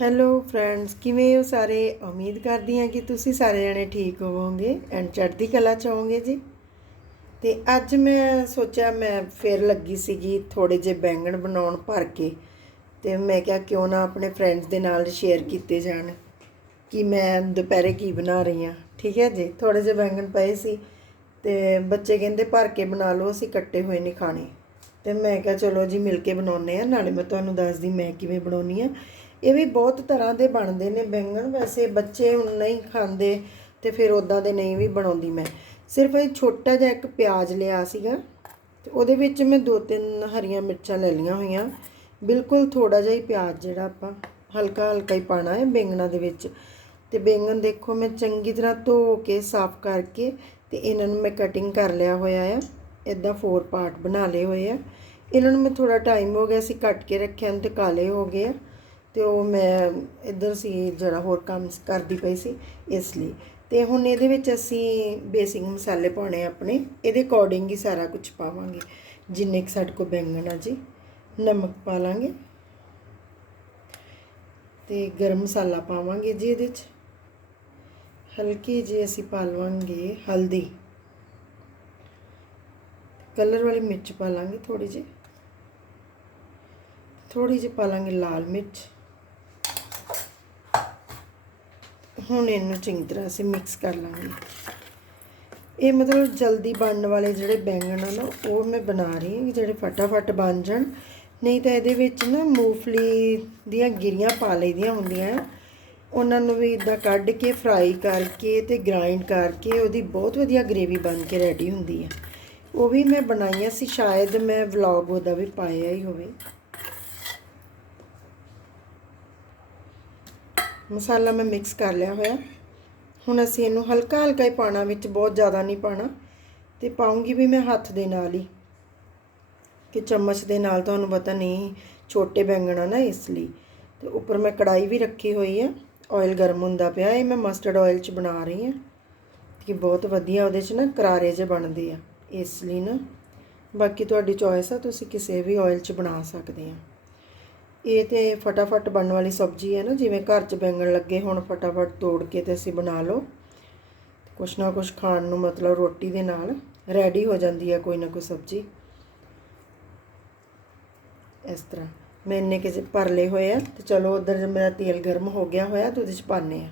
Hello friends ਕਿਵੇਂ ਹੋ ਸਾਰੇ? ਉਮੀਦ ਕਰਦੀ ਹਾਂ ਕਿ ਤੁਸੀਂ ਸਾਰੇ ਜਣੇ ਠੀਕ ਹੋਵੋਗੇ ਐਂਡ ਚੜ੍ਹਦੀ ਕਲਾ ਚ ਹੋਵੋਗੇ ਜੀ। ਤੇ ਅੱਜ ਮੈਂ ਸੋਚਿਆ ਮੈਂ ਫੇਰ ਲੱਗੀ ਸੀਗੀ ਥੋੜੇ ਜਿਹੇ ਬੈਂਗਣ ਬਣਾਉਣ ਭਰ ਕੇ ਤੇ ਮੈਂ ਕਿਹਾ ਕਿਉਂ ਨਾ ਆਪਣੇ ਫਰੈਂਡਸ ਦੇ ਨਾਲ ਸ਼ੇਅਰ ਕੀਤੇ ਜਾਣ ਕਿ ਮੈਂ ਦੁਪਹਿਰੇ ਕੀ ਬਣਾ ਰਹੀ ਹਾਂ। ਠੀਕ ਹੈ ਜੀ ਥੋੜੇ ਜਿਹੇ ਬੈਂਗਣ ਪਏ ਸੀ ਤੇ ਬੱਚੇ ਕਹਿੰਦੇ ਭਰ ਕੇ ਬਣਾ ਲਓ, ਅਸੀਂ ਕੱਟੇ ਹੋਏ ਨਹੀਂ ਖਾਣੇ। ਤੇ ਮੈਂ ਕਿਹਾ ਚਲੋ ਜੀ ਮਿਲ ਕੇ ਬਣਾਉਨੇ ਆ ਨਾਲੇ ਮੈਂ ਤੁਹਾਨੂੰ ਦੱਸਦੀ ਮੈਂ ਕਿਵੇਂ ਬਣਾਉਣੀ ਆ ਇਹ ਵੀ ਬਹੁਤ ਤਰ੍ਹਾਂ ਦੇ ਬਣਦੇ ਨੇ ਬੈਂਗਣ। ਵੈਸੇ ਬੱਚੇ ਹੁਣ ਨਹੀਂ ਖਾਂਦੇ ਤੇ ਫਿਰ ਉਦਾਂ ਦੇ ਨਹੀਂ ਵੀ ਬਣਾਉਂਦੀ ਮੈਂ। ਸਿਰਫ ਇਹ ਛੋਟਾ ਜਿਹਾ ਇੱਕ ਪਿਆਜ਼ ਲਿਆ ਸੀਗਾ ਤੇ ਉਹਦੇ ਵਿੱਚ ਮੈਂ ਦੋ ਤਿੰਨ ਹਰੀਆਂ ਮਿਰਚਾਂ ਲੈ ਲਈਆਂ ਹੋਈਆਂ। ਬਿਲਕੁਲ ਥੋੜਾ ਜਿਹਾ ਹੀ ਪਿਆਜ਼ ਜਿਹੜਾ ਆਪਾਂ ਹਲਕਾ ਹਲਕਾ ਹੀ ਪਾਣਾ ਹੈ ਬੈਂਗਣਾ ਦੇ ਵਿੱਚ। ਤੇ ਬੈਂਗਣ ਦੇਖੋ ਮੈਂ ਚੰਗੀ ਤਰ੍ਹਾਂ ਧੋ ਕੇ, ਸਾਫ਼ ਕਰਕੇ ਤੇ ਇਹਨਾਂ ਨੂੰ ਮੈਂ ਕਟਿੰਗ ਕਰ ਲਿਆ ਹੋਇਆ ਆ। ਇਦਾਂ ਫੋਰ ਪਾਰਟ ਬਣਾ ਲਏ ਹੋਏ ਆ। ਇਹਨਾਂ ਨੂੰ ਮੈਂ ਥੋੜਾ ਟਾਈਮ ਹੋ ਗਿਆ ਸੀ ਕੱਟ ਕੇ ਰੱਖਿਆ ਨੂੰ ਤੇ ਕਾਲੇ ਹੋ ਗਏ ਆ। ਤੇ ਉਹ ਮੈਂ ਇੱਧਰ ਸੀ, ਜਿਹੜਾ ਹੋਰ ਕੰਮ ਕਰਦੀ ਪਈ ਸੀ, ਇਸ ਲਈ। ਤੇ ਹੁਣ ਇਹਦੇ ਵਿੱਚ ਅਸੀਂ ਬੇਸਿਕ ਮਸਾਲੇ ਪਾਉਣੇ ਆਪਣੇ। ਇਹਦੇ ਅਕੋਰਡਿੰਗ ਹੀ ਸਾਰਾ ਕੁਝ ਪਾਵਾਂਗੇ। ਜਿੰਨੇ ਕੁ ਸਾਡੇ ਕੋਲ ਬੈਂਗਣ ਆ ਜੀ, ਨਮਕ ਪਾ ਲਾਂਗੇ। ਤੇ ਗਰਮ ਮਸਾਲਾ ਪਾਵਾਂਗੇ ਜੀ ਇਹਦੇ 'ਚ। ਹਲਕੀ ਜੀ ਅਸੀਂ ਪਾ ਲਵਾਂਗੇ ਹਲਦੀ। ਕਲਰ ਵਾਲੀ ਮਿਰਚ ਪਾ ਲਾਂਗੇ ਥੋੜੀ ਜਿਹੀ। ਥੋੜੀ ਜਿਹੀ ਪਾ ਲਾਂਗੇ ਲਾਲ ਮਿਰਚ। ਹੁਣ ਇਹਨੂੰ ਚੰਗੀ ਤਰ੍ਹਾਂ ਅਸੀਂ ਮਿਕਸ ਕਰ ਲਾਂਗੇ। ਇਹ ਮਤਲਬ ਜਲਦੀ ਬਣਨ ਵਾਲੇ ਜਿਹੜੇ ਬੈਂਗਣ ਆ ਨਾ, ਉਹ ਮੈਂ ਬਣਾ ਰਹੀ ਹਾਂ ਜਿਹੜੇ ਫਟਾਫਟ ਬਣ ਜਾਣ। ਨਹੀਂ ਤਾਂ ਇਹਦੇ ਵਿੱਚ ਨਾ ਮੂੰਗਫਲੀ ਦੀਆਂ ਗਿਰੀਆਂ ਪਾ ਲਈਦੀਆਂ ਹੁੰਦੀਆਂ। ਉਹਨਾਂ ਨੂੰ ਵੀ ਇਦਾਂ ਕੱਢ ਕੇ ਫਰਾਈ ਕਰਕੇ ਤੇ ਗ੍ਰਾਈਂਡ ਕਰਕੇ ਉਹਦੀ ਬਹੁਤ ਵਧੀਆ ਗ੍ਰੇਵੀ ਬਣ ਕੇ ਰੈਡੀ ਹੁੰਦੀ ਹੈ ਉਹ ਵੀ ਮੈਂ ਬਣਾਈਆਂ ਸੀ ਸ਼ਾਇਦ ਮੈਂ ਵਲੌਗ ਉਹਦਾ ਵੀ ਪਾਇਆ ਹੀ ਹੋਵੇ। ਮਸਾਲਾ ਮੈਂ ਮਿਕਸ ਕਰ ਲਿਆ ਹੋਇਆ। ਹੁਣ ਅਸੀਂ ਇਹਨੂੰ ਹਲਕਾ ਹਲਕਾ ਹੀ ਪਾਣਾ ਵਿੱਚ ਬਹੁਤ ਜ਼ਿਆਦਾ ਨਹੀਂ ਪਾਣਾ ਤੇ ਪਾਉਂਗੀ ਵੀ ਮੈਂ ਹੱਥ ਦੇ ਨਾਲ ਹੀ, ਕਿ ਚਮਚ ਦੇ ਨਾਲ ਤੁਹਾਨੂੰ ਪਤਾ ਨਹੀਂ, ਛੋਟੇ ਬੈਂਗਣ ਆ ਨਾ ਇਸ ਲਈ। ਤੇ ਉੱਪਰ ਮੈਂ ਕੜਾਈ ਵੀ ਰੱਖੀ ਹੋਈ ਆ। ਆਇਲ ਗਰਮ ਹੁੰਦਾ ਪਿਆ, ਇਹ ਮੈਂ ਮਸਟਰਡ ਆਇਲ 'ਚ ਬਣਾ ਰਹੀ ਹਾਂ ਕਿ ਬਹੁਤ ਵਧੀਆ ਉਹਦੇ 'ਚ ਨਾ ਕਰਾਰੇ ਜਿਹੇ ਬਣਦੇ ਆ, ਇਸ ਲਈ ਨਾ। ਬਾਕੀ ਤੁਹਾਡੀ ਚੋਇਸ ਆ, ਤੁਸੀਂ ਕਿਸੇ ਵੀ ਆਇਲ 'ਚ ਬਣਾ ਸਕਦੇ ਆ। ਇਹ ਤੇ ਫਟਾਫਟ ਬਣਨ ਵਾਲੀ ਸਬਜ਼ੀ ਹੈ ਨਾ, ਜਿਵੇਂ ਘਰ 'ਚ ਬੈਂਗਣ ਲੱਗੇ ਹੁਣ ਫਟਾਫਟ ਤੋੜ ਕੇ ਤੇ ਅਸੀਂ ਬਣਾ ਲਓ। ਕੁਛ ਨਾ ਕੁਛ ਖਾਣ ਨੂੰ ਮਤਲਬ ਰੋਟੀ ਦੇ ਨਾਲ ਰੈਡੀ ਹੋ ਜਾਂਦੀ ਹੈ ਕੋਈ ਨਾ ਕੋਈ ਸਬਜ਼ੀ। ਇਸ ਤਰ੍ਹਾਂ। ਮੈਂ ਇੰਨੇ ਕਿ ਭਰ ਲਏ ਹੋਏ ਆ, ਤੇ ਚਲੋ ਉਧਰ ਮੇਰਾ ਤੇਲ ਗਰਮ ਹੋ ਗਿਆ ਹੋਇਆ, ਤੇ ਉਹਦੇ 'ਚ ਪਾਣੇ ਆ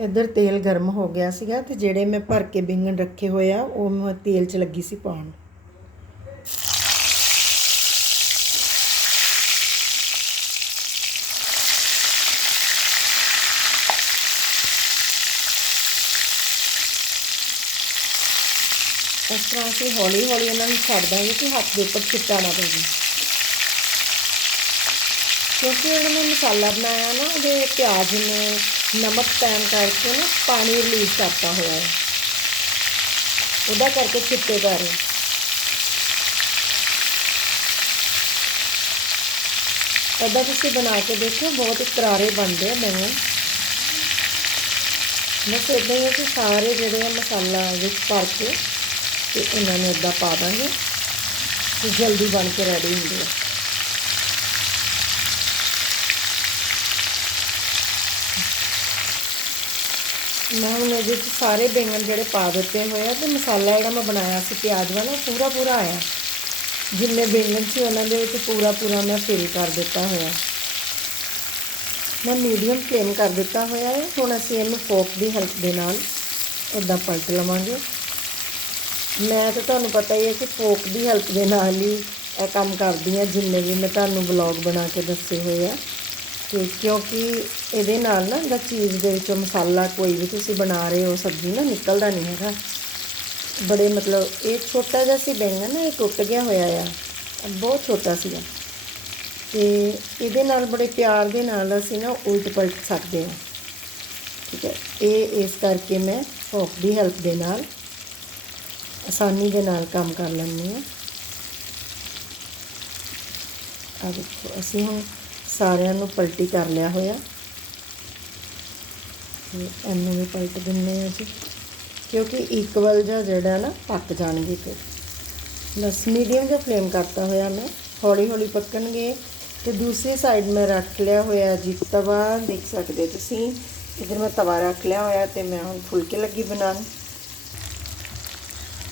ਇੱਧਰ ਤੇਲ ਗਰਮ ਹੋ ਗਿਆ ਸੀਗਾ, ਤੇ ਜਿਹੜੇ ਮੈਂ ਭਰ ਕੇ ਬੈਂਗਣ ਰੱਖੇ ਹੋਏ ਆ, ਉਹ ਮੈਂ ਤੇਲ 'ਚ ਲੱਗੀ ਸੀ ਪਾਉਣ। ਇਸ ਤਰ੍ਹਾਂ ਅਸੀਂ ਹੌਲੀ ਹੌਲੀ ਇਹਨਾਂ ਨੂੰ ਛੱਡ ਦਾਂਗੇ ਕਿ ਹੱਥ ਦੇ ਉੱਪਰ ਛਿੱਟਾ ਨਾ ਪਵੇ। ਕਿਉਂਕਿ ਜਿਹੜਾ ਨੇ ਮਸਾਲਾ ਬਣਾਇਆ ਨਾ, ਉਹਦੇ ਪਿਆਜ਼ ਨੇ ਨਮਕ ਪੈਣ ਕਰਕੇ ਨਾ ਪਾਣੀ ਰਿਲੀਜ਼ ਕਰਤਾ ਹੋਇਆ ਹੈ। ਉਹਦਾ ਕਰਕੇ ਛਿੱਟੇ ਪੈ ਰਹੇ। ਅੱਦਾ ਤੁਸੀਂ ਬਣਾ ਕੇ ਦੇਖੋ ਬਹੁਤ ਹੀ ਬਣਦੇ ਆ ਮੈਨੂੰ। ਬਸ ਇਦਾਂ ਹੀ ਹੈ ਕਿ ਸਾਰੇ ਜਿਹੜੇ ਆ ਮਸਾਲਾ ਵਿੱਚ ਭਰ ਕੇ ਤੇ ਇਹਨਾਂ ਨੂੰ ਇਦਾਂ ਪਾ ਦਾਂਗੇ ਤੇ ਜਲਦੀ ਬਣ ਕੇ ਰੈਡੀ ਹੁੰਦੇ ਆ। ਮੈਂ ਹੁਣ ਇਹਦੇ ਵਿੱਚ ਸਾਰੇ ਬੈਂਗਣ ਜਿਹੜੇ ਪਾ ਦਿੱਤੇ ਹੋਏ ਆ ਤੇ ਮਸਾਲਾ ਜਿਹੜਾ ਮੈਂ ਬਣਾਇਆ ਸੀ ਪਿਆਜ਼ ਵਾਲਾ ਪੂਰਾ ਪੂਰਾ ਆਇਆ। ਜਿੰਨੇ ਬੈਂਗਣ ਸੀ ਉਹਨਾਂ ਦੇ ਵਿੱਚ ਪੂਰਾ ਪੂਰਾ ਮੈਂ ਫਿਲ ਕਰ ਦਿੱਤਾ ਹੋਇਆ। ਮੈਂ ਮੀਡੀਅਮ ਫਲੇਮ ਕਰ ਦਿੱਤਾ ਹੋਇਆ ਹੈ। ਹੁਣ ਅਸੀਂ ਇਹਨੂੰ ਫੋਕ ਦੀ ਹੈਲਪ ਦੇ ਨਾਲ ਇਦਾਂ ਪਲਟ ਲਵਾਂਗੇ। ਮੈਂ ਤਾਂ ਤੁਹਾਨੂੰ ਪਤਾ ਹੀ ਹੈ ਕਿ ਫੋਕ ਦੀ ਹੈਲਪ ਦੇ ਨਾਲ ਹੀ ਇਹ ਕੰਮ ਕਰਦੀ ਹਾਂ, ਜਿੰਨੇ ਵੀ ਮੈਂ ਤੁਹਾਨੂੰ ਵਲੌਗ ਬਣਾ ਕੇ ਦੱਸੇ ਹੋਏ ਆ। ਤੇ ਕਿਉਂਕਿ ਇਹਦੇ ਨਾਲ ਨਾ ਦਾ ਚੀਜ਼ ਦੇ ਵਿੱਚੋਂ ਮਸਾਲਾ ਕੋਈ ਵੀ ਤੁਸੀਂ ਬਣਾ ਰਹੇ ਹੋ, ਸਬਜ਼ੀ ਨਾ ਨਿਕਲਦਾ ਨਹੀਂ ਹੈਗਾ। ਬੜੇ ਮਤਲਬ ਇਹ ਛੋਟਾ ਜਿਹਾ ਸੀ ਬੈਂਗਣ ਨਾ, ਇਹ ਟੁੱਟ ਗਿਆ ਹੋਇਆ ਆ। ਬਹੁਤ ਛੋਟਾ ਸੀਗਾ। ਤੇ ਇਹਦੇ ਨਾਲ ਬੜੇ ਪਿਆਰ ਦੇ ਨਾਲ ਅਸੀਂ ਨਾ ਉਲਟ ਪਲਟ ਸਕਦੇ ਹਾਂ। ਠੀਕ ਹੈ, ਇਹ ਇਸ ਕਰਕੇ ਮੈਂ ਫੋਕ ਦੀ ਹੈਲਪ ਦੇ ਨਾਲ ਆਸਾਨੀ ਦੇ ਨਾਲ ਕੰਮ ਕਰ ਲੈਂਦੇ ਹਾਂ। ਆ ਦੇਖੋ, ਅਸੀਂ ਹੁਣ ਸਾਰਿਆਂ ਨੂੰ ਪਲਟੀ ਕਰ ਲਿਆ ਹੋਇਆ। ਤੇ ਇਹਨੂੰ ਵੀ ਪਲਟ ਦਿੰਨੇ ਆ ਜੀ। ਕਿਉਂਕਿ ਇਕਵਲ ਜਿਹਾ ਜਿਹੜਾ ਨਾ, ਪੱਕ ਜਾਣਗੇ ਫਿਰ। ਬਸ ਮੀਡੀਅਮ ਜਿਹਾ ਫਲੇਮ ਕਰਤਾ ਹੋਇਆ ਮੈਂ। ਹੌਲੀ ਹੌਲੀ ਪੱਕਣਗੇ। ਤੇ ਦੂਸਰੀ ਸਾਈਡ ਮੈਂ ਰੱਖ ਲਿਆ ਹੋਇਆ ਜੀ, ਤਵਾ। ਦੇਖ ਸਕਦੇ ਤੁਸੀਂ। ਇਧਰ ਮੈਂ ਤਵਾ ਰੱਖ ਲਿਆ ਹੋਇਆ ਤੇ ਮੈਂ ਹੁਣ ਫੁਲਕੇ ਲੱਗੀ ਬਣਾਉਣ।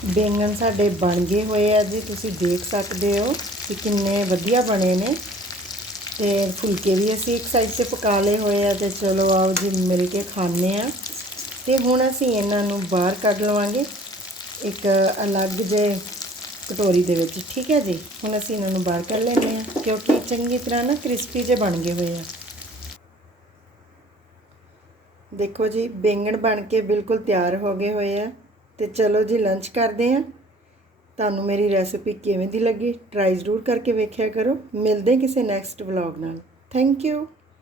ਬੈਂਗਣ ਸਾਡੇ ਬਣ ਗਏ ਹੋਏ ਆ ਜੀ, ਤੁਸੀਂ ਦੇਖ ਸਕਦੇ ਹੋ ਕਿ ਕਿੰਨੇ ਵਧੀਆ ਬਣੇ ਨੇ। ਤੇ ਫੁਲਕੇ ਵੀ ਅਸੀਂ ਇੱਕ ਸਾਈਡ 'ਤੇ ਪਕਾ ਲਏ ਹੋਏ ਆ ਤੇ ਚਲੋ ਆਓ ਜੀ, ਮਿਲ ਕੇ ਖਾਣੇ ਆ। ਤੇ ਹੁਣ ਅਸੀਂ ਇਹਨਾਂ ਨੂੰ ਬਾਹਰ ਕੱਢ ਲਵਾਂਗੇ, ਇੱਕ ਅਲੱਗ ਜੇ ਕਟੋਰੀ ਦੇ ਵਿੱਚ, ਠੀਕ ਹੈ ਜੀ? ਹੁਣ ਅਸੀਂ ਇਹਨਾਂ ਨੂੰ ਬਾਹਰ ਕੱਢ ਲੈਂਦੇ ਆ, ਕਿਉਂਕਿ ਚੰਗੀ ਤਰ੍ਹਾਂ ਨਾ ਕ੍ਰਿਸਪੀ ਜੇ ਬਣ ਗਏ ਹੋਏ ਆ। ਦੇਖੋ ਜੀ, ਬੈਂਗਣ ਬਣ ਕੇ ਬਿਲਕੁਲ ਤਿਆਰ ਹੋ ਗਏ ਹੋਏ ਆ। ਤੇ ਚਲੋ ਜੀ ਲੰਚ ਕਰਦੇ ਆ ਤੁਹਾਨੂੰ ਮੇਰੀ ਰੈਸਿਪੀ ਕਿਵੇਂ ਦੀ ਲੱਗੀ? ਟਰਾਈ ਜ਼ਰੂਰ ਕਰਕੇ ਵੇਖਿਆ ਕਰੋ। ਮਿਲਦੇ ਕਿਸੇ ਨੈਕਸਟ ਵਲੌਗ ਨਾਲ। Thank you